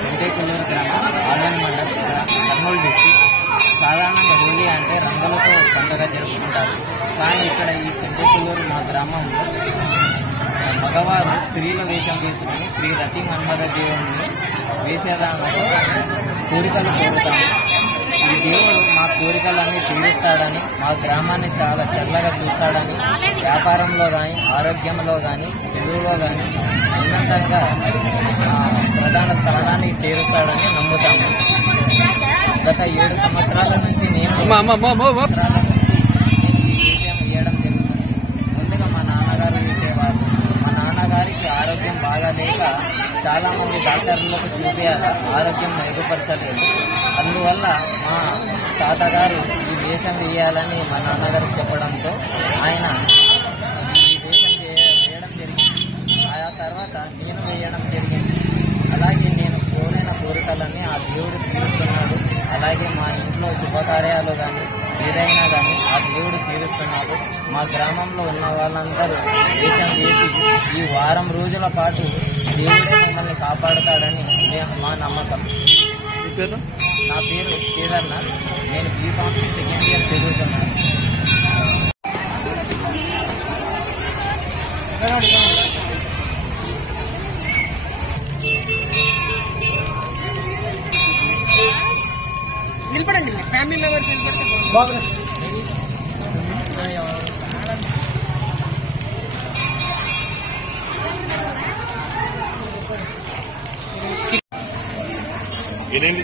సంతేకుల్లూరు గ్రామం ఆదోని మండలం కర్నూలు డిస్ట్రిక్ట్. సాధారణంగా హోలీ అంటే రంగులతో పండుగ జరుపుకుంటారు. కానీ ఇక్కడ ఈ సంతేకుల్లూరు మా గ్రామంలో మగవారు స్త్రీల వేషం వేసుకుని శ్రీ రతి మన్మథ దేవుడిని వేషధారణతో కోరికలు కోరుతాము. ఈ దేవుడు మా కోరికలన్నీ తీరుస్తాడని, మా గ్రామాన్ని చాలా చల్లగా చూస్తాడని, వ్యాపారంలో కానీ, ఆరోగ్యంలో కానీ, చదువులో కానీ ఉన్నతంగా ప్రధాన స్థానానికి చేరుస్తాడని నమ్ముతాము. గత 7 సంవత్సరాల నుంచి నేను ఈ విషయం వేయడం జరుగుతుంది. ముందుగా మా నాన్నగారు వేసేవారు. మా నాన్నగారికి ఆరోగ్యం బాగాలేక చాలా మంది డాక్టర్లకు చూపించాలి, ఆరోగ్యం మెరుగుపరచలేదు. అందువల్ల మా తాతగారు ఈ వేషం వేయాలని మా నాన్నగారికి చెప్పడంతో ఆయన ఈ వేషం వేయడం జరిగింది. ఆ తర్వాత నేను వేయడం జరిగింది. అలాగే నేను కోరిన కోరికలన్నీ ఆ దేవుడు తీరుస్తున్నాడు. అలాగే మా ఇంట్లో శుభకార్యాలు కానీ ఏదైనా కానీ ఆ దేవుడు తీరుస్తున్నాడు. మా గ్రామంలో ఉన్న వాళ్ళందరూ వేషం వేసి ఈ వారం రోజుల పాటు దేవుడే మమ్మల్ని కాపాడుతాడని మా నమ్మకం. నా పేరు కేదార్నాథ్. నేను బీకాంసీ సెకండ్ ఇయర్ చదువుతున్నాను. నిలబడండి, ఫ్యామిలీ మెంబర్స్ నిలబడితే ఎన్ని